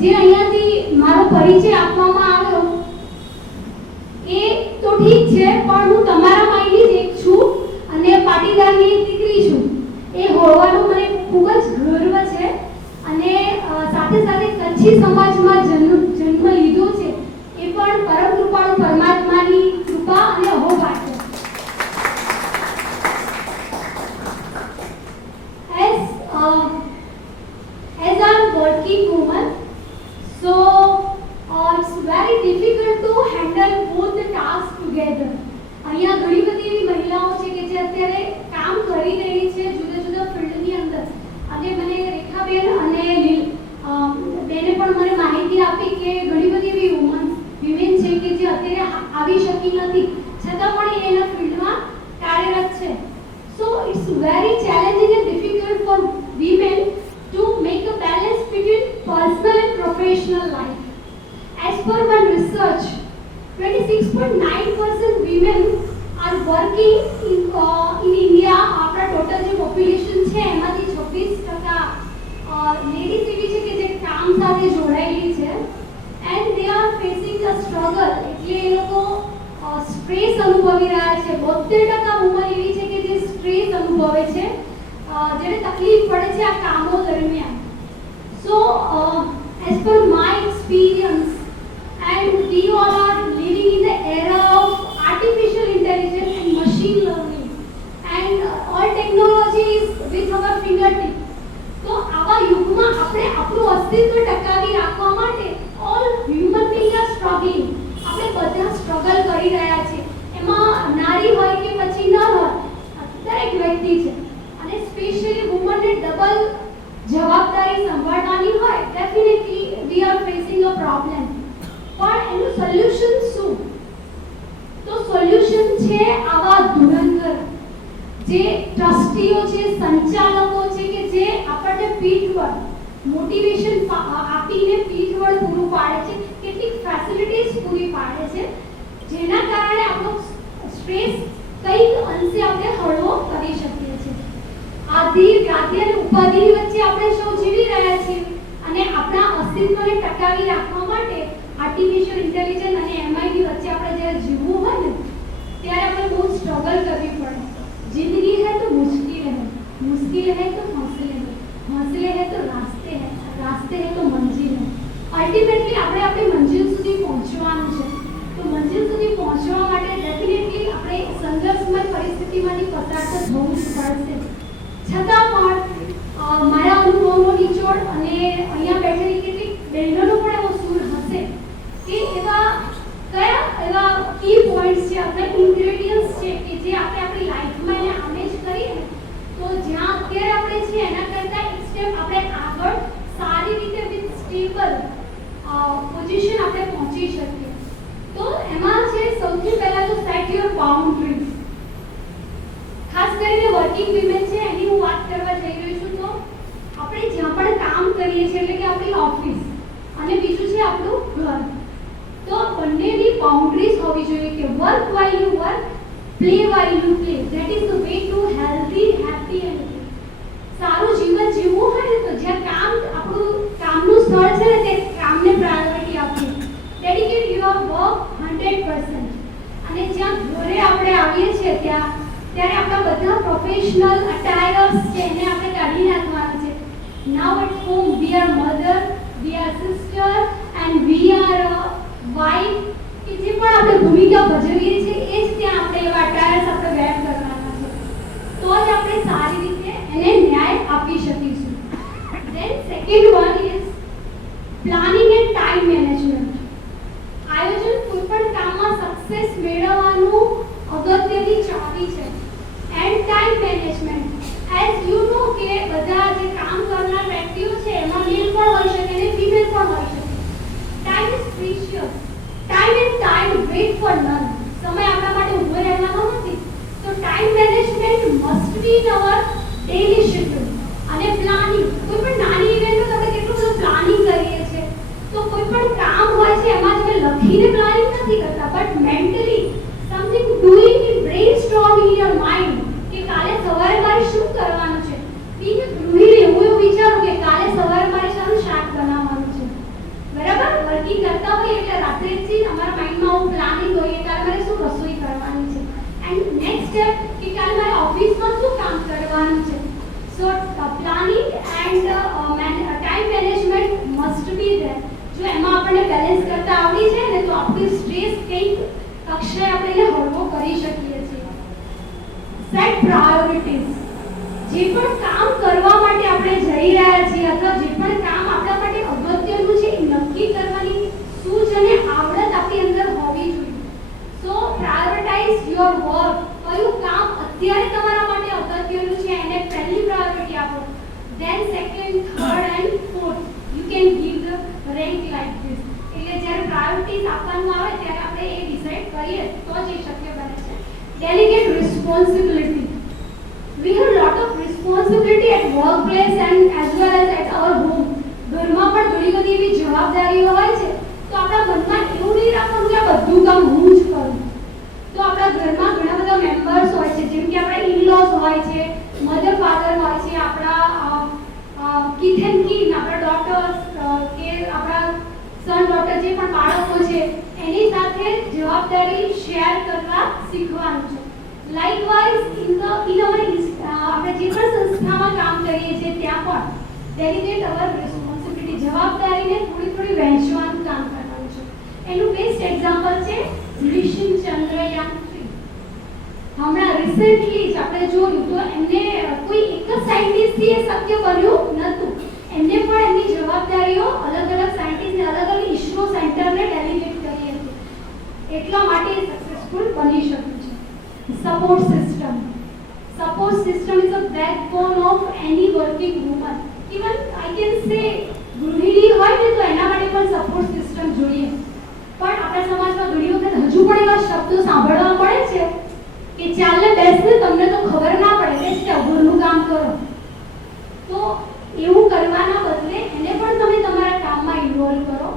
જે અહીંયાથી મારો પરિચય આપવામાં આવ્યો એ તો ઠીક છે, પણ હું તમારા માયની જ એક છું અને પાટીદારની દીકરી છું એ હોવાનો મને ખૂબ જ ગર્વ છે. અને સાથે સાથે કચ્છી સમાજમાં જન્મ લીધો છે એ પણ પરમ કૃપાળુ પરમાત્માની કૃપા અને અહોભાગ્ય. As I'm working woman, so it's very difficult to handle both the tasks together. અહીંયા ઘણી બધી એવી મહિલાઓ છે કે જે અત્યારે કામ કરી રહી છે જુદા જુદા ફિલ્ડની અંદર, અને મને રેખાબેન અને બેને પણ મને માહિતી આપી કે ઘણી બધી એવી વિમેન છે કે જે અત્યારે આવી શકી નથી છતાં પણ એના ફિલ્ડમાં કાર્યરત છે. So it's very challenging and difficult for women to make a balance between personal and professional life. As per one research, 26.9% women are working in India. આપણા ટોટલ જે પોપ્યુલેશન છે એમાંથી 26% લેડીઝ એવી છે કે જે કામ સાથે જોડાયેલી છે, and they are facing a struggle. એટલે એ લોકો સ્ટ્રેસ અનુભવી રહ્યા છે. 72% વુમન એવી છે કે જે સ્ટ્રેસ અનુભવે છે, જેને તકલીફ પડે છે આ કામો દરમિયાન. So as per my experience, and we all are living in the era of artificial intelligence and machine learning, and all technology is with our fingertip. તો આવા યુગમાં આપણે આપણું અસ્તિત્વ ટકાવી રાખવા માટે all human beings are struggling. આપણે બધા સ્ટ્રગલ કરી રહ્યા છીએ. એમાં નારી હોય કે પછી ન હોય, દરેક વ્યક્તિ છે. અને સ્પેશિયલી વુમનને ડબલ જવાબદારી સંભાળવાની હોય, definitely V are facing a problem. પણ એનું સોલ્યુશન શું? તો સોલ્યુશન છે આવા ધુરંધર જે ટ્રસ્ટીઓ છે, સંચાલકો છે કે જે આપણને પીઠબળ મોટિવેશન આપીને પીઠબળ પૂરું પાડે છે, કેટલીક ફેસિલિટીઝ પૂરી પાડે છે, જેના કારણે આપણો સ્ટ્રેસ કંઈક અંશે આપણે હળવો કરી શકીએ છીએ. આધિ વ્યાધિ અને ઉપાધિની વચ્ચે આપણે સૌ જીવી રહ્યા છીએ, અને આપણા અસ્તિત્વને ટકાવી રાખવા માટે આર્ટિફિશિયલ ઇન્ટેલિજન્સ અને એમઆઈની વચ્ચે આપણે જ્યારે જીવવું હોય ને ત્યારે આપણે બહુ સ્ટ્રગલ કરવી પડે. जिंदगी है तो मुश्किल है, मुश्किल है तो हौसले है, हौसले है तो रास्ते है, रास्ते है तो मंजिल है. અલ્ટિમેટલી આપણે આપણી મંજિલ સુધી પહોંચવાનું છે. તો મંજિલ સુધી પહોંચવા માટે ડેફિનેટલી આપણે સંઘર્ષમય પરિસ્થિતિમાંથી પસાર તો થવું જ પડશે. છતાં પણ મારા અનુભવનો નિચોડ અને અહીંયા બેઠેલી કેટલીક બહેનોનો પણ એવો સૂર હશે કે એવા કયા એવા કી પોઈન્ટ્સ છે, આપણા ઇન્ગ્રેડિયન્ટ્સ છે કે જે આપણે આપણી લાઈફમાં એને આમેજ કરીએ તો જ્યાં અત્યારે આપણે છીએ એના કરતાં એક સ્ટેપ આપણે આગળ સારી રીતે વિથ સ્ટેબલ પોઝિશન આપણે પહોંચી શકીએ. તો એમાં છે સૌથી પહેલાં તો સેટ યોર બાઉન્ડ્રીઝ. ખાસ કરીને વર્કિંગ વિમેન છે એની હું વાત કરવા જઈ રહી છું. તો આપણે જ્યાં પણ કામ કરીએ છીએ એટલે કે આપણી ઓફિસ અને બીજું છે આપણું ઘર, તો બંનેની બાઉન્ડ્રીઝ હોવી જોઈએ કે work while you work, play while you play. That is the way to healthy, happy and સારું જીવન જીવવું હોય ને તો જ્યાં કામ આપણું કામનું સ્થળ છે ને તે કામને પ્રાયોરિટી આપવી, ડેડિકેટ યોર વર્ક 100%. અને જ્યાં ઘરે આપણે આવીએ છીએ ત્યારે આપણા બધા પ્રોફેશનલ અટાયર્સ છે એને આપણે કાઢી નાખવાના છે. Now at home we are mother, we are sister and we are wife, કે જે પણ આપણે ભૂમિકા ભજવીએ છીએ એ જ ત્યાં આપણે એવા અટાયર્સ આપણે વેર કરવાના છે. તો જ આપણે સારી રીતે એને ન્યાય આપી શકીશું. Than second one is planning and time management. આયોજન કોઈ પણ કામમાં સક્સેસ મેળવવાનું અગત્યની ચાવી છે. And time management, as you know કે બધા જે કામ કરનાર વ્યક્તિઓ છે એમાં મેલ પણ હોઈ શકે અને ફિમેલ પણ હોઈ શકે. Time is precious. Time and time wait for none. સમય આપણા માટે ઊભો રહેવાનો નથી. તો time management must be in our daily schedule. અને પ્લાનિંગ, કોઈ પણ નાની ઇવેન્ટનું આપણે કેટલું બધું પ્લાનિંગ કરીએ છીએ. તો કોઈ પણ કામ હોય છે એમાં તમે લખીને પ્લાનિંગ નથી કરતા, but mentally something doing in brainstorm in your mind કે કાલે સવારે મારે શું કરવાનું છે. બીજું ગૃહિણી હું એવું વિચારું કે કાલે સવારે મારે શાનું શાક બનાવવાનું છે. નક્કી કરતા હોઈએ એટલે રાત્રેથી અમારા માઇન્ડમાં આવું પ્લાનિંગ હોય કે મારે શું રસોઈ કરવાની છે એન્ડ નેક્સ્ટ સ્ટેપ કે કાલે મારે ઓફિસમાં શું કામ કરવાનું છે. So planning and time management must be there. જો એમાં આપણને બેલેન્સ કરતા આવડી જાય ને તો આપણું સ્ટ્રેસ કંઈક કક્ષાએ આપણે એને હળવો કરી શકીએ છીએ. Set priorities. જે પણ કામ કરવા માટે આપણે જઈ રહ્યા છીએ અથવા જે પણ કામ આપણા માટે અગત્યનું છે એ નક્કી કરવાની સૂઝ અને આવડત આપણી અંદર હોવી જોઈએ. સો પ્રાયોરિટાઇઝ યોર વર્ક. કયું કામ અત્યારે તમારા માટે અગત્યનું છે એને પહેલી પ્રાયોરિટી આપો. Than second, third and fourth you can give the rank like this. એટલે જ્યારે પ્રાયોરિટીઝ આપવાનું આવે ત્યારે આપણે એ ડિસાઈડ કરીએ તો જ એ શક્ય બને છે. Delegate responsibility. We have a lot of responsibility at workplace and as well as at our home. ઘરમાં પણ ઘણી બધી એવી જવાબદારીઓ હોય છે તો આપણા મનમાં એવું નહીં રાખવાનું કે આ બધું કામ હું જ કરું. તો આપણા ઘરમાં ઘણા બધા મેમ્બર્સ હોય છે, જેમ કે આપણા ઇનલોઝ હોય છે, મધર ફાધર હોય છે, આપણા કિથ એન્ડ કિન, આપણા ડોટર્સ કે આપણા સન ડોટર જે પણ બાળકો છે એની સાથે જવાબદારી શેર કરવા શીખવાનું છે. Likewise, in our આપણે જે પણ સંસ્થામાં કામ કરીએ છીએ ત્યાં પણ ડેલિગેટ અવર રિસ્પોન્સિબિલિટી. જવાબદારીને થોડી થોડી વહેંચવાનું કામ કરવાનું છે. એનું બેસ્ટ એક્ઝામ્પલ છે મિશન ચંદ્રયાન 3. હમણાં રિસેન્ટલી જ આપણે જોયું તો એમને કોઈ એક જ સાયન્ટિસ્ટથી એ શક્ય બન્યું નહોતું. એમને પણ એમની જવાબદારીઓ અલગ અલગ સાયન્ટિસ્ટને અલગ અલગ ઇસરો સેન્ટરને ડેલિગેટ કરી હતી. એટલા માટે સક્સેસફુલ બની શક્યું છે. Support system. Support system is a backbone of any working woman. Even I can say ગૃહિણી હોય ને તો એના માટે પણ સપોર્ટ સિસ્ટમ જોઈએ. પણ આપણા સમાજમાં ઘણી વખત હજુ પણ એવા શબ્દો સાંભળવા મળે છે કે ચાલને બેસને, તમને તો ખબર ના પડે એટલે ઘરનું કામ કરો. તો એવું કરવાના બદલે એને પણ તમે તમારા કામમાં ઇન્વોલ્વ કરો.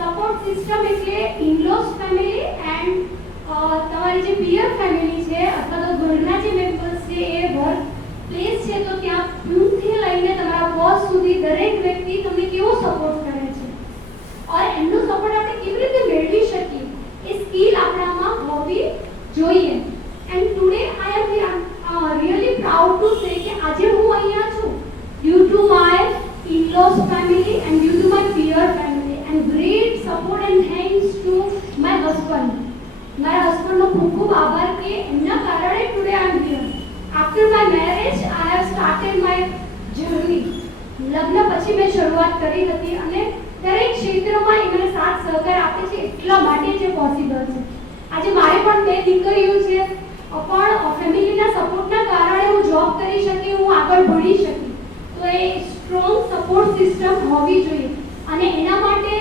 સપોર્ટ સિસ્ટમ એટલે ઇનલોસ ફેમિલી એન્ડ તમારી જે પિયર ફેમિલી છે અથવા તો ઘરના જે મેમ્બર્સ છે એ વર્ક પ્લેસ છે તો ત્યાં પ્યુનથી લઈને તમારા બોસ સુધી દરેક વ્યક્તિ તમને કેવો સપોર્ટ કરે છે और એમનો સપોર્ટ આપણે કેવી રીતે મેળવી શકીએ એ સ્કિલ આપણામાં હોવી જોઈએ. And today I am really proud to say કે આજે હું અહીંયા છું due to my in-laws family and due to my પિયર family and great support and thanks to my husband. મારા હસબન્ડનો ખૂબ ખૂબ આભાર કે એમના કારણે today I am here. After my marriage I have started my journey. લગ્ન પછી મેં શરૂઆત કરી હતી અને દરેક ક્ષેત્રમાં એ મને સાથ સહકાર આપે છે એટલા માટે જે પોસિબલ છે. આજે મારે પણ 2 દીકરીઓ છે પણ ફેમિલીના સપોર્ટના કારણે હું જોબ કરી શકી, હું આગળ ભણી શકી. તો એ સ્ટ્રોંગ સપોર્ટ સિસ્ટમ હોવી જોઈએ અને એના માટે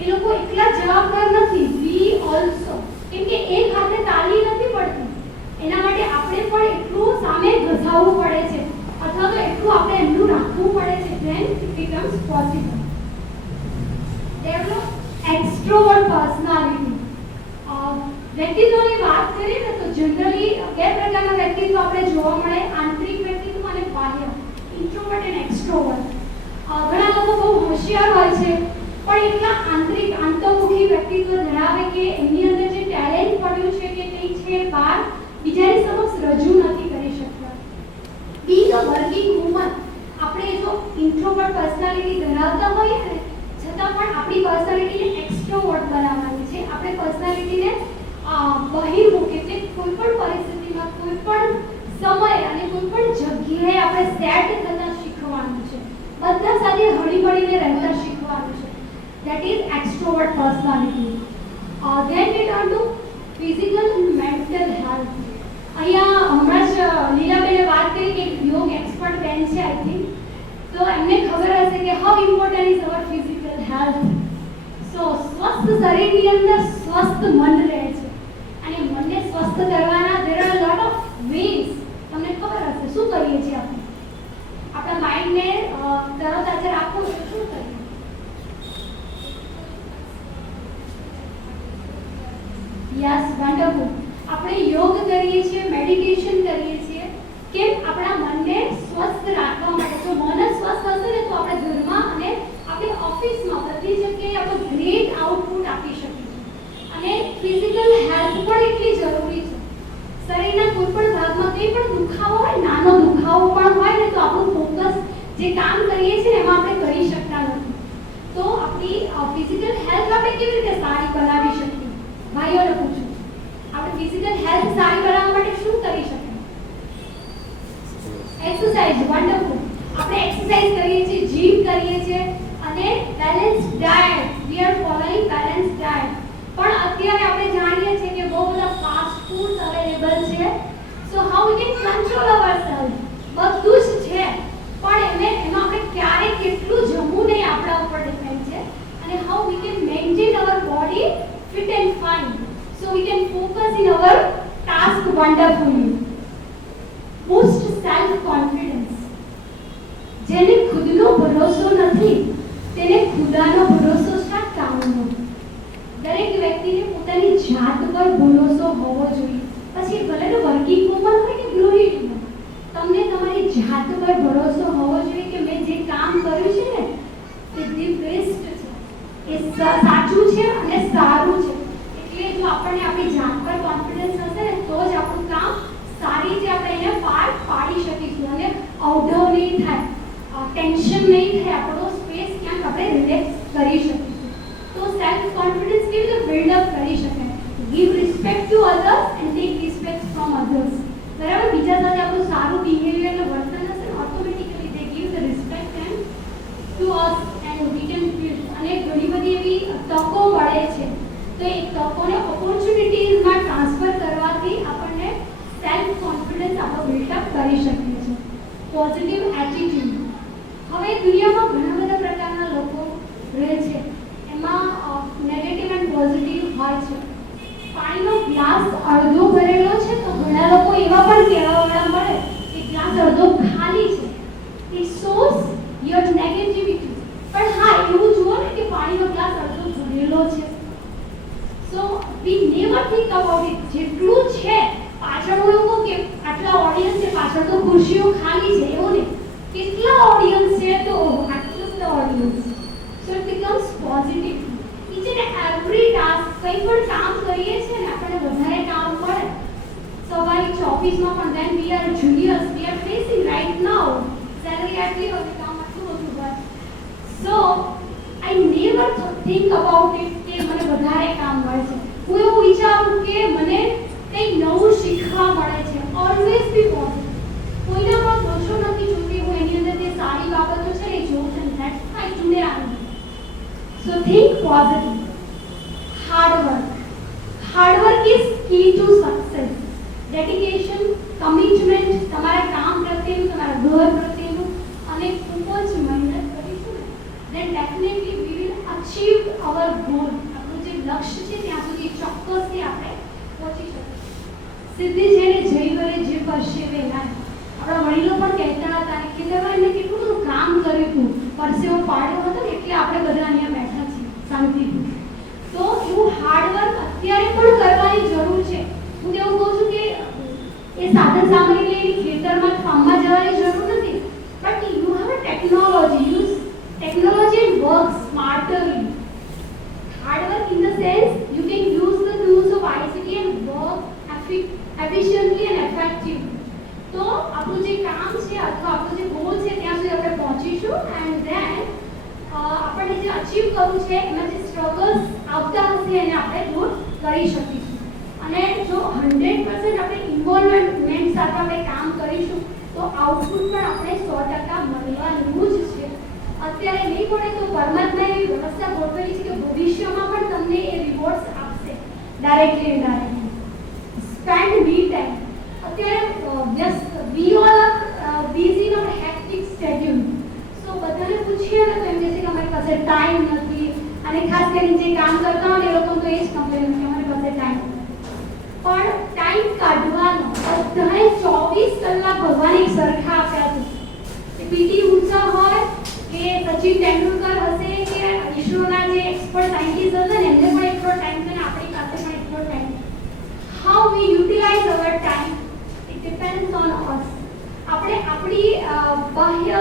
એ લોકો એકલા જવાબદાર નથી. વી ઓલ્સો, કેમ કે એક હાથે તાલી નથી પડતી. એના માટે આપણે પણ એટલું સામે ઘસાવવું પડે છે અથવા તો એટલું આપણે એમનું રાખવું પડે છે then it becomes possible. Develop extrovert personality. વ્યક્તિત્વની વાત કરીએ ને તો જનરલી 2 પ્રકારના વ્યક્તિત્વ આપણે જોવા મળે, આંતરિક વ્યક્તિત્વ અને બાહ્ય, ઇન્ટ્રોવર્ટ એન્ડ એક્સ્ટ્રોવર્ટ. ઘણા લોકો બહુ હોશિયાર હોય છે પણ એટલા આંતરિક આંતરમુખી વ્યક્તિત્વ ધરાવે કે એમની અંદર જે ટેલેન્ટ પડ્યું છે કે કંઈ છે બહાર બીજાની સમક્ષ રજૂ નથી કરી શકતા. બીંગ અ વર્કિંગ વુમન, આપણે જો ઇન્ટ્રોવર્ટ પર્સનાલિટી ધરાવતા હોઈએ ને છતાં પણ આપણી પર્સનાલિટીને એક્સ્ટ્રોવર્ટ બનાવવાની છે. આપણે પર્સનાલિટીને બહિર્મુખ એટલે કોઈ પણ પરિસ્થિતિમાં, કોઈ પણ સમય અને કોઈ પણ જગ્યાએ આપણે સેટ થતા શીખવાનું છે. બધા સાથે હળીમળીને રહેતા શીખવાનું છે. That is extrovert personality. Then we turn to physical and mental health. અહીંયા હમણાં જ લીલાબેને વાત કરી કે યોગ એક્સપર્ટ બેન છે આઈ થિંક, તો એમને ખબર હશે કે how important is our physical health. So સ્વસ્થ શરીરની અંદર સ્વસ્થ મન રહે છે અને મનને સ્વસ્થ કરવાના there are a lot of ways. તમને ખબર હશે શું કરીએ છીએ આપણે આપણા માઇન્ડને તરોતાજા રાખવું છે, શું કરીએ? Yes, wonderful. આપણે યોગ કરીએ છીએ, મેડિટેશન કરીએ છીએ કે આપણા મનને સ્વસ્થ રાખવા માટે. જો મન સ્વસ્થ હશે ને તો આપણે ઘરમાં અને આપણી ઓફિસમાં બધી જગ્યાએ આપણે ગ્રેટ આઉટપુટ આપી શકીશું. અને ફિઝિકલ હેલ્થ પણ એટલી જરૂરી છે. શરીરના કોઈ પણ ભાગમાં કંઈ પણ દુખાવો હોય, નાનો દુખાવો પણ હોય ને, તો આપણું ફોકસ જે કામ કરીએ છીએ એમાં આપણે કરી શકતા નથી. તો આપણી ફિઝિકલ હેલ્થ આપણે કેવી રીતે સારી બનાવી શકીએ? ભાઈઓને પૂછું, આપણે ફિઝિકલ હેલ્થ સારી બનાવવા માટે શું કરી શકીએ? એક્સરસાઇઝ. વન્ડરફુલ. આપણે એક્સરસાઇઝ કરીએ છીએ, જીમ કરીએ છીએ અને balance diet. We are following balance diet. પણ અત્યારે આપણે જાણીએ છીએ કે બહુ બધા ફાસ્ટ ફૂડ અવેલેબલ છે. So how we can control ourself. બધું જ છે, પણ એમાં આપણે ક્યારે કેટલું જમવું નહીં આપણા ઉપર ડિપેન્ડ છે. અને how we can maintain our body fit and fine, so we can focus in our task wonderfully. Boost self confidence. જેને ખુદનો ભરોસો નથી તેને ખુદાનો ભરોસો છે કામનો. દરેક વ્યક્તિને પોતાની જાત પર ભરોસો હોવો જોઈએ. પછી ભલે તો વર્કિંગ વુમન હોય કે ગૃહિણી હોય, તમને તમારી જાત પર ભરોસો હોવો જોઈએ કે મેં જે કામ કર્યું છે ને તે ધી બેસ્ટ છે, એ સાચું છે અને સારું છે. એટલે જો આપણને આપણી જાત પર કોન્ફિડન્સ હશે ને તો જ આપણું કામ સારી રીતે આપણે એને પાર પાડી શકીશું અને અવઢવ નહીં થાય, ટેન્શન નહીં થાય, આપણો સ્પેસ ક્યાંક આપણે રિલેક્સ કરી શકીશું. તો સેલ્ફ કોન્ફિડન્સ કેવી રીતે બિલ્ડ અપ કરી શકાય? Give respect to others and take respect from others. બરાબર, બીજા સાથે આપણું સારું બિહેવિયર અને વર્તન હશે ને, automatically they give the respect and two us and we can build. અને ઘણી બધી એવી તકો મળે છે, તો એ તકોને ઓપોર્ચ્યુનિટીઝમાં ટ્રાન્સફર કરવાથી આપણને સેલ્ફ કોન્ફિડન્સ આપણો બિલ્ડઅપ કરી શકીએ છીએ. Positive attitude. હવે દુનિયામાં ઘણા બધા પ્રકારના લોકો રહે છે, એમાં નેગેટિવ એન્ડ પોઝિટિવ હોય છે. પાણીનો ગ્લાસ અડધો ભરેલો છે તો ઘણા લોકો એવા પણ કહેવાવાળા મળે કે ગ્લાસ અડધો ખાલી છે. It shows your negativity. પણ હા, એવું જુઓ ને કે પાણીનો ગ્લાસ અડધો ભરેલો છે. So we never think about it. જેટલું છે પાછળ લોકો કે આટલા ઓડિયન્સ છે, પાછળ તો ખુરશીઓ ખાલી છે, એવું નહીં. કેટલા ઓડિયન્સ છે તો આટલું જ audience. So it becomes positive. Inch and every task, કંઈ પણ કામ કરીએ છીએ ને આપણને વધારે કામ મળે. સવારે ઓફિસમાં પણ when we are juniors we are facing right now salary આટલી હોય, કામ આટલું બધું હોય. So I never think about it કે મને વધારે કામ મળે છે. હું એવું વિચારું કે મને કંઈક નવું શીખવા મળે છે. Always B positive. કોઈના પણ દોષો નથી જોતી, હું એની અંદર જે સારી બાબતો છે એ જોઉં છું. That's my today I. So think positive. Hard work. Hard work is key to success. Dedication, commitment, તમારા કામ પ્રત્યેનું, તમારા ઘર પ્રત્યેનું, અને ખૂબ જ મહેનત કરીશું ને, then definitely we will achieve our goal. આપણું જે લક્ષ્ય છે ત્યાં સુધી ચોક્કસથી આપણે પહોંચી શકીશું. સિદ્ધિ છે ને જય વરે જે પરસેવે લાય. આપણા વડીલો પણ કહેતા હતા કે કહેવાય એમને કેટલું બધું કામ કર્યું હતું, પરસેવો પાડ્યો હતો ને એટલે આપણે બધા અહીંયા બેઠા છીએ શાંતિથી. તો એવું હાર્ડવર્ક અત્યારે પણ કરવાની જરૂર છે. હું એવું કહું છું કે એ સાધન સામગ્રી લઈને ખેતરમાં ફાર્મમાં જવાની જરૂર નથી, but you have a technology. Use technology and work smarterly. Hard work in the sense you can use the tools of ICT and work efficiently and effectively. તો આપણું જે કામ છે અથવા આપણું જે ગોલ છે ત્યાં સુધી આપણે પહોંચીશું. એન્ડ ધેન આપણે જે અચીવ કરવું છે એમાં જે સ્ટ્રગલ્સ આવતા હશે એને આપણે દૂર કરી શકીશું. અને જો 100% આપણે ઇન્વોલ્વમેન્ટ સાથે આપણે કામ કરીશું તો આઉટપુટ પણ આપણે 100% મળવાનું જ છે. અત્યારે નહીં પડે તો પરમાત્માએ એવી વ્યવસ્થા ગોઠવેલી છે કે ભવિષ્યમાં પણ તમને એ રિવોર્ડ્સ આપશે, directly indirectly. Spend me time. અત્યારે વ્યસ્ત, we all are busy in our hectic schedule. So બધાને પૂછીએ ને તો એમ કહે છે કે અમારી પાસે ટાઈમ નથી. અને ખાસ કરીને જે કામ કરતા હોય એ લોકો તો એ જ કમ્પ્લેન કે અમારી પાસે ટાઈમ નથી. પણ ટાઈમ કાઢવાનો બધાએ 24 કલાક ભગવાને એક સરખા આપ્યા છે. કે પીટી ઉષા હોય કે સચિન તેંડુલકર હશે કે ઈસરોના જે એક્સપર્ટ સાયન્ટિસ્ટ હશે ને એમને પણ એટલો ટાઈમ છે ને આપણી પાસે પણ એટલો time. How we utilize our time, it depends on us. આપણે આપણી બાહ્ય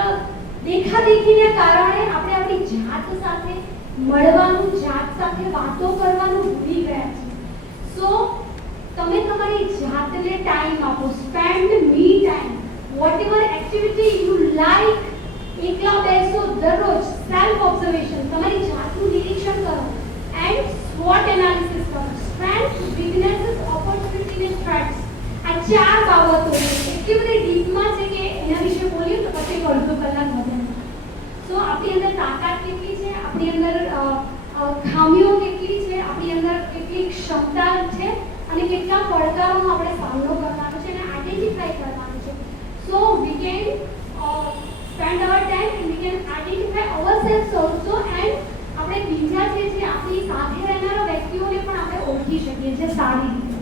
દેખાદેખીને કારણે આપણે આપણી જાત સાથે મળવાનું, જાત સાથે વાતો કરવાનું ભૂલી ગયા છે. સો તમે તમારી જાતને ટાઈમ આપો. Spend me time. Whatever activity you like. એકલા બેસો, દરરોજ સેલ્ફ ઓબ્ઝર્વેશન, તમારી જાતનું નિરીક્ષણ કરો એન્ડ સ્વોટ એનાલિસિસ કરો. સ્ટ્રેન્થ, વીકનેસીસ, ઓપોર્ચ્યુનિટી અને થ્રેટ્સ. આ 4 બાબતો એટલી બધી ડીપમાં છે કે એના વિશે બોલીએ તો પછી અડધો કલાક વધે. સો આપણી અંદર તાકાત કેટલી છે, આપણી અંદર ખામીઓ કેટલી છે, આપણી અંદર કેટલી ક્ષમતા છે અને કેટલા પડકારોનો આપણે સામનો કરવાનો છે અને આઈડેન્ટિફાઈ કરવાનો છે. So we can spend our time and we can identify ourselves also and આપણે બીજા જે આપણી સાથે રહેનારા વ્યક્તિઓને પણ આપણે ઓળખી શકીએ છીએ સારી રીતે.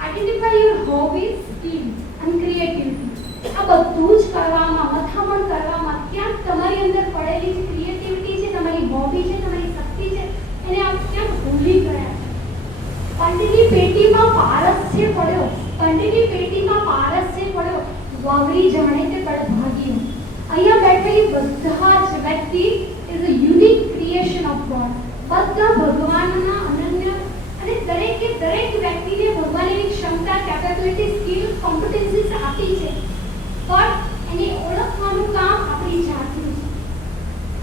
આઈડેન્ટિફાઈ યોર હોબીઝ, સ્કિલ અને ક્રિએટિવિટી. આ બધું જ કરવામાં, મથામણ કરવામાં ક્યાંક તમારી અંદર પડેલી જે ક્રિએટિવિટી છે, તમારી હોબી છે, તમારી શક્તિ છે, એને આપ ક્યાંક ભૂલી ગયા છો. પંડની પેટીમાં પારસ છે પડ્યો, પંડની પેટીમાં પારસ છે પડ્યો, વાવડી જાણે તે તડભાગ્યો. અહીંયા બેઠેલી બધા જ વ્યક્તિ is a unique creation of God. બધા ભગવાનના અનન્ય અને દરેકે દરેક વ્યક્તિને ભગવાન એની ક્ષમતા, કેપેબિલિટી, સ્કિલ, કોમ્પિટન્સીસ આપી છે. પણ એને ઓળખવાનું કામ આપણી જાતનું છે.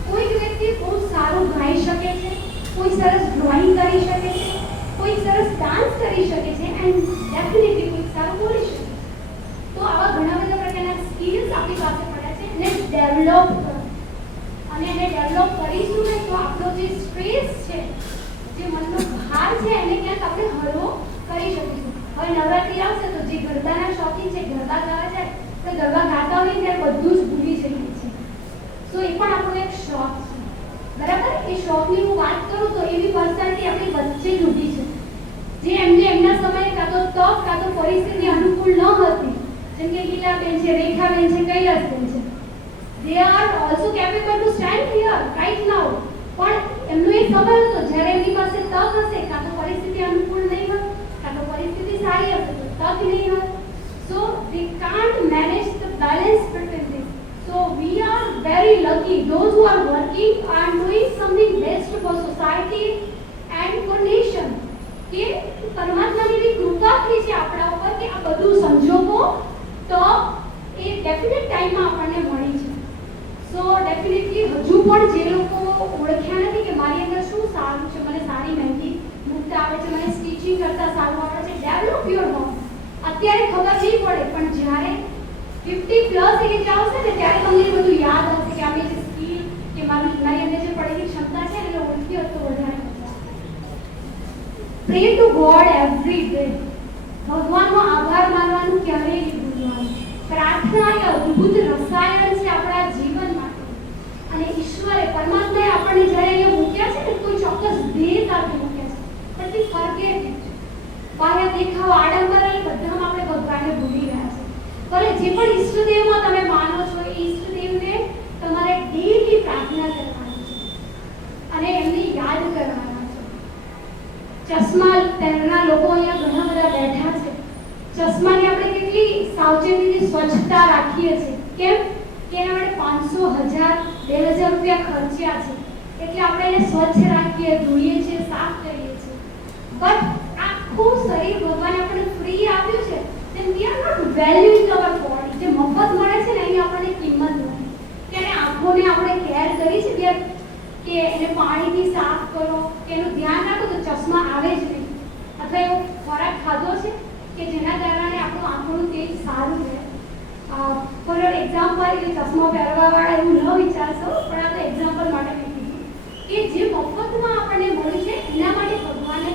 કોઈ વ્યક્તિ બહુ સારું ગાઈ શકે છે, કોઈ સરસ ડ્રોઈંગ કરી શકે છે, કોઈ સરસ ડાન્સ કરી શકે છે એન્ડ ડેફિનેટલી કોઈ સારું બોલી શકે છે. તો આવા ઘણા બધા પ્રકારના સ્કિલ્સ આપણી પાસે પડ્યા છે અને ડેવલપ કરો. અને એને ડેવલપ કરીશું ને તો આપણો જે સ્ટ્રેસ છે, જે મનનો ભાર છે, એને ક્યાંક આપણે હળવો કરી શકીશું. હવે નવરાત્રી આવશે તો જે ગરબાના શોખીન છે, ગરબા ગાવા જાય તો ગરબા ગાતા હોય ત્યારે બધું જ ભૂલી જઈએ છીએ. સો એ પણ આપણો એક શોખ છે, બરાબર. એ શોખની હું વાત કરું તો એવી પર્સનાલિટી આપણી વચ્ચે જ ઊભી છે જે એમને એમના સમયે કાં તો તક કાં તો પરિસ્થિતિ અનુકૂળ ન હતી. જેમ કે લીલાબેન છે, રેખાબેન છે, કૈલાસબેન છે. They are also capable to stand here right now. પણ એમનો એ સમય હતો જ્યારે એમની પાસે તક હશે, કાં તો પરિસ્થિતિ અનુકૂળ નહીં હોય, કાં તો પરિસ્થિતિ સારી હશે તો તક નહીં હોય. So they can't manage the balance between this. So we are very lucky, those who are working and doing something best for society and for nation. કે પરમાત્માની એવી કૃપા થઈ છે આપણા ઉપર કે આ બધું સંજોગો તો એ ડેફિનેટ ટાઈમમાં આપણને મળી છે. સો ડેફિનેટલી હજુ પણ જે લોકો ઓળખ્યા નથી કે મારી અંદર શું સારું છે, મને સારી મહેંદી મૂકતા આવડે છે, મને સ્ટિચિંગ કરતા સારું આવડે છે, ડેવલપ યોર હોમ. અત્યારે ખબર નહીં પડે પણ જ્યારે 50+ એજ આવશે ને ત્યારે તમને બધું યાદ આવશે કે આપણી જે સ્કિલ કે મારી અંદર જે પડેલી ક્ષમતા છે એને ઓળખી હોત તો વધારે મજા આવે. પ્રે ટુ ગોડ એવરી ડે. ભગવાનનો આભાર માનવાનું ક્યારેય નહીં ભૂલવાનું. પ્રાર્થના એ અદ્ભુત રસાયણ છે આપણા જીવન માટે. અને ઈશ્વરે, પરમાત્માએ આપણને જ્યારે અહીંયા મૂક્યા છે ને કોઈ ચોક્કસ ધ્યેય સાથે મૂક્યા છે. પણ વી ફોરગેટ ઇટ. બાહ્ય દેખાવ, આડંબર એ બધામાં આપણે ભગવાનને ભૂલી ગયા છે. ભલે જે પણ ઈષ્ટદેવમાં તમે માનો છો એ ઈષ્ટદેવને તમારે ડેલી પ્રાર્થના કરવાની છે અને એમને યાદ કરવાના છે. ચશ્મા પહેરનાર લોકો અહીંયા ઘણા બધા બેઠા છે. ચશ્માની આપણે કેટલી સાવચેતીથી સ્વચ્છતા રાખીએ છીએ. કેમ કે એના માટે 500, 1000, 2000 રૂપિયા ખર્ચ્યા છે. એટલે આપણે એને સ્વચ્છ રાખીએ, ધોઈએ છીએ, સાફ કરીએ છીએ. બટ આખું શરીર ભગવાને આપણને ફ્રી આપ્યું છે. then we are not valuing our body. જે મફત મળે છે ને એની આપણને કિંમત નથી. કે એને આંખોને આપણે કેર કરી છે કે એને પાણીથી સાફ કરો, કે એનું ધ્યાન રાખો તો ચશ્મા આવે જ નહીં. અથવા એવો ખોરાક ખાધો છે કે જેના કારણે આપણું આંખોનું તેજ સારું રહે. ફોર એક્ઝામ્પલ, એટલે ચશ્મા પહેરવાવાળા એવું ન વિચારશો, પણ આ તો એક્ઝામ્પલ માટે મેં કીધું કે જે મફતમાં આપણને મળ્યું છે એના માટે ભગવાનને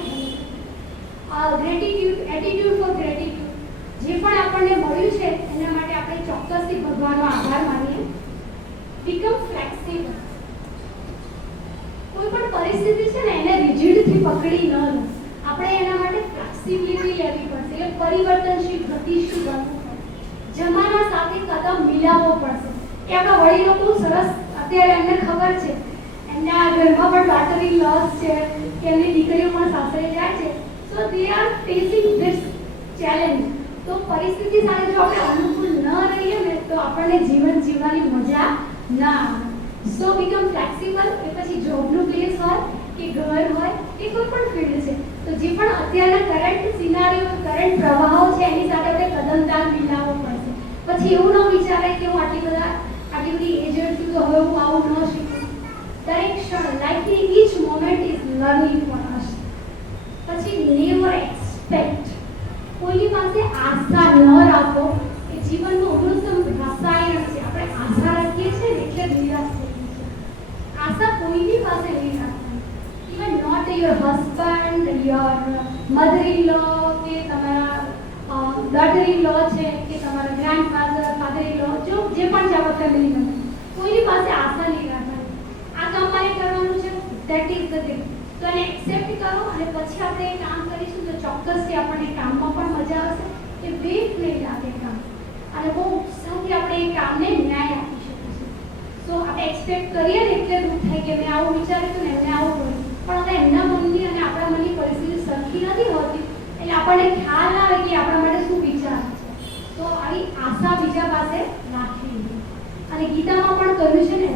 ગ્રેટિટ્યુડ, એટીટ્યુડ ફોર ગ્રેટિટ્યુડ. જે પણ આપણને મળ્યું છે એના માટે આપણે ચોક્કસથી ભગવાનનો આભાર માનીએ. Become flexible. કોઈ પણ પરિસ્થિતિ છે ને એને રિજિડથી પકડી ન લો. આપણે એના માટે ફ્લેક્સિબિલિટી લેવી પડશે. એટલે પરિવર્તનશીલ, ગતિશીલ બનવું પડશે. જમાના સાથે કદમ મિલાવવો પડશે. એ આપણા વડીલો બહુ સરસ, અત્યારે એમને ખબર છે, એમના ઘરમાં પણ ડોટર ઇન લોસ છે કે એમની દીકરીઓ પણ સાસરે જાય છે. So they are facing this challenge. તો પરિસ્થિતિ સાથે જો આપણે અનુકૂળ ન રહીએ ને તો આપણને જીવન જીવવાની મજા ના આવે. સો બીકમ ફ્લેક્સિબલ. એ પછી જોબનું પ્લેસ હોય અત્યારના કરંટ સિનારીઓ કરંટ પ્રવાહો છે એની સાથે આપણે કદમદાન મિલાવવો પડશે. પછી એવું ન વિચારાય કે હું આટલી બધી એજડ છું તો હવે હું આવું ન શીખું. દરેક ક્ષણ લાઈફની each moment is learning for us. પછી નેવર એક્સપેક્ટ, કોઈની પાસે આશા ન રાખો. એ જીવનનું અમૃતમ રસાયણ છે. આપણે આશા રાખીએ છીએ ને એટલે નિરાશ થઈએ છીએ. આશા કોઈની પાસે નહીં રાખવાની. Even not your husband, your mother in law કે તમારા ડોટર ઇન લો છે કે તમારા ગ્રાન્ડફાધર, ફાધર ઇન લો, જે પણ છે આપણા ફેમિલી મેમ્બર, કોઈની પાસે આશા નહીં રાખવાની. આ કામ મારે કરવાનું છે, ધેટ ઇઝ ધ થિંગ. તો એને એક્સેપ્ટ કરો અને પછી આપણે એ કામ કરીશું તો ચોક્કસથી આપણને કામમાં પણ મજા આવશે. એ વેટ નહીં લાગે કામ અને બહુ ઉત્સાહથી આપણે એ કામને ન્યાય આપી શકીશું. સો આપણે એક્સપેક્ટ કરીએ ને એટલે દુઃખ થાય કે મેં આવું વિચાર્યું હતું ને એમને આવું કર્યું, પણ હવે એમના મનની અને આપણા મનની પરિસ્થિતિ સરખી નથી હોતી એટલે આપણને ખ્યાલ ના આવે કે આપણા માટે શું વિચાર છે. તો આવી આશા બીજા પાસે રાખવી. અને ગીતામાં પણ કહ્યું છે ને,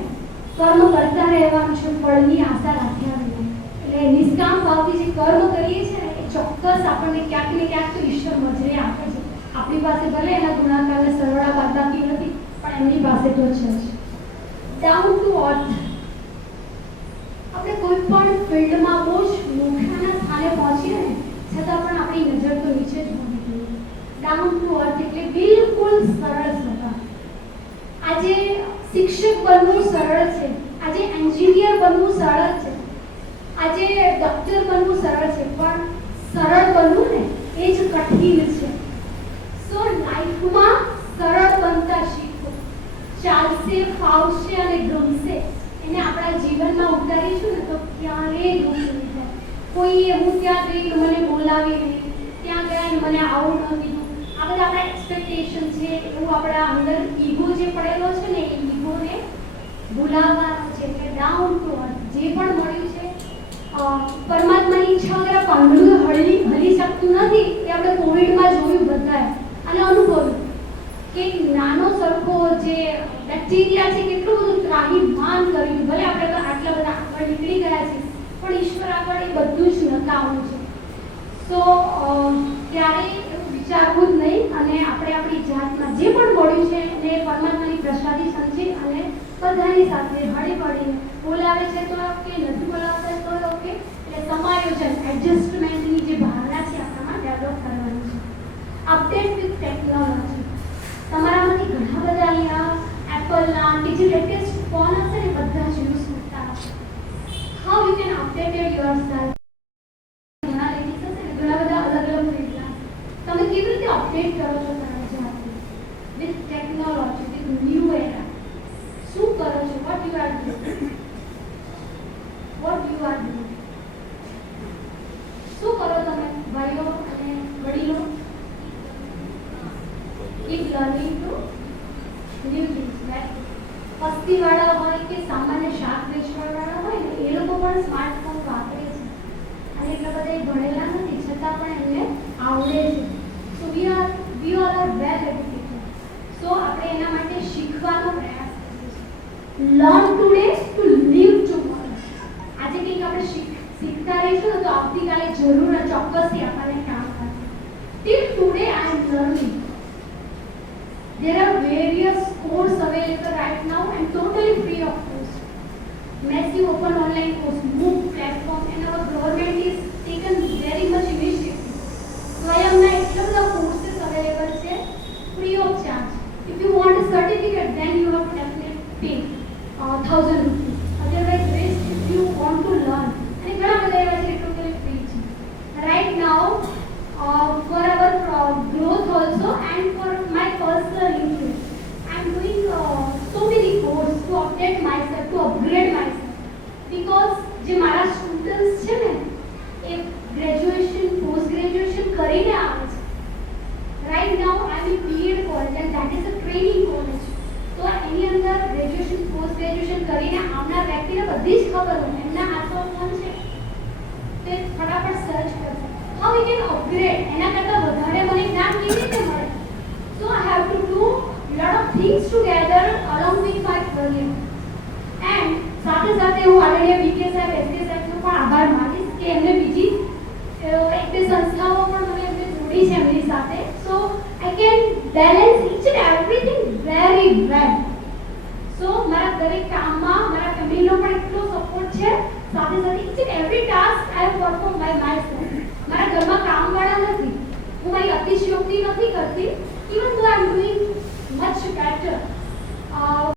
કર્મ કરતા રહેવાનું છે, ફળની આશા રાખ્યા નહીં. એટલે નિષ્કામ ભાવથી જે કર્મ કરીએ છીએ ને એ ચોક્કસ આપણને ક્યાંક ને ક્યાંક તો ઈશ્વર મજરે આપે છે. આપણી પાસે ભલે એના ગુણાકારને સરવાળા બાદબાકી નથી પણ એમની પાસે તો છે જ. Down to earth. આપણે કોઈ પણ ફિલ્ડમાં બહુ જ મોખાના સ્થાને પહોંચીએ ને છતાં પણ આપણી નજર તો નીચે જ હોવી જોઈએ. ડાઉન ટુ અર્થ એટલે બિલકુલ સરળ સ્વભાવ. આજે શિક્ષક બનવું સરળ છે, આજે એન્જિનિયર બનવું સરળ છે, આજે ડોક્ટર બનવું સરળ છે, પણ સરળ બનવું ને એ જ કઠિન છે. સો લાઈફમાં સરળ બનતા શીખો. ચાલશે, ફાવશે અને ગમશે એને આપણા જીવનમાં ઉતારીશું ને તો ક્યારેય દુઃખ નહીં થાય. કોઈએ હું ત્યાં ગઈ મને બોલાવી નહીં, ત્યાં ગયા ને મને આવું ન કીધું, આ બધા આપણા એક્સપેક્ટેશન છે. એવું આપણા અંદર ઈગો જે પડેલો છે ને એ ઈગોને ભૂલાવવાનો છે. એટલે ડાઉન ટુ અર્થ. જે પણ મળ્યું છે પરમાત્માની ઈચ્છા વગર પાંદડું હલી શકતું નથી. એ આપણે કોવિડમાં જોયું બધાએ અને અનુભવ્યું કે નાનો સરખો જે બેક્ટેરિયા છે કેટલું બધું ત્રાહિમામ કર્યું. ભલે આપણે તો આટલા બધા આગળ નીકળી ગયા છે પણ ઈશ્વર આગળ એ બધું જ નકામું છે. સો ક્યારેય એવું વિચારવું જ નહીં અને આપણે આપણી જાતમાં જે પણ મળ્યું છે એને પરમાત્માની પ્રસાદી સમજી અને બધાની સાથે હળીમળીને બોલાવે છે તો ઓકે, નથી બોલાવતા તો ઓકે. એટલે સમાયોજન, એડજસ્ટમેન્ટની જે ભાવના છે આપણામાં ડેવલપ કરવાની છે. Update with technology. તમારામાંથી ઘણા બધા અહીંયા એપલના કે જે લેટેસ્ટ ફોન હશે ને બધા જ યુઝ કરતા હશે. How you can update yourself. ઘણા લેડીઝ હશે ને ઘણા બધા અલગ અલગ ફિલ્ડના. તમે કેવી રીતે અપડેટ કરો છો તમારી જાતને with technology, with new era? શું કરો છો? What you are doing? શું કરો તમે ભાઈઓ અને વડીલો? Keep learning to new things. વસ્તીવાળા હોય કે સામાન્ય શાક વેચવાવાળા હોય ને એ લોકો પણ સ્માર્ટફોન વાપરે છે અને એટલા બધા ભણેલા નથી છતાં પણ એમને આવડે છે. So we are well educated. સો આપણે એના માટે શીખવાનો પ્રયાસ કરીએ છીએ. Learn today to live tomorrow. આજે કંઈક આપણે શીખતા રહીશું તો આવતીકાલે જરૂર ચોક્કસથી આપણને કામ થશે. Till today I am learning. There are various courses available right now and totally free of cost. Massive open online course, MOOC platform, and our government is taken very much initiative. Swayamna એટલા બધા courses available છે free of charge. If you want a certificate, then you have to definitely pay 1,000 rupees. Otherwise, rest if you want to learn. અને ઘણા બધા એવા છે totally free છે. Right now, for our growth also and for my personal interest, I am doing so many courses to update myself, to upgrade myself. Because જે મારા students છે ને એ ગ્રેજ્યુએશન, પોસ્ટ ગ્રેજ્યુએશન કરીને આવે છે. Right now I am BEd college and that is a training college. તો એની અંદર ગ્રેજ્યુએશન, પોસ્ટ ગ્રેજ્યુએશન કરીને આવનાર વ્યક્તિને બધી જ ખબર હોય. એમના હાથમાં ફોન છે તે ફટાફટ સર્ચ કરશે. How we can upgrade? એના કરતાં વધારે મને જ્ઞાન કેવી રીતે મળે? So I have to do lot of things together along with my career. And સાથે હું આદરણીય બીકે સાહેબ, એસકે સાહેબનો પણ આભાર માનીશ કે એમને બીજી એક બે સંસ્થા સાથે. So I can balance each and everything very well. So મારા દરેક કામમાં મારા ફેમિલીનો પણ એટલો સપોર્ટ છે, સાથે સાથે each and every task I have perform by myself. મારા ઘરમાં કામવાળા નથી, હું મારી અતિશયોક્તિ નથી કરતી, even though I am doing much better.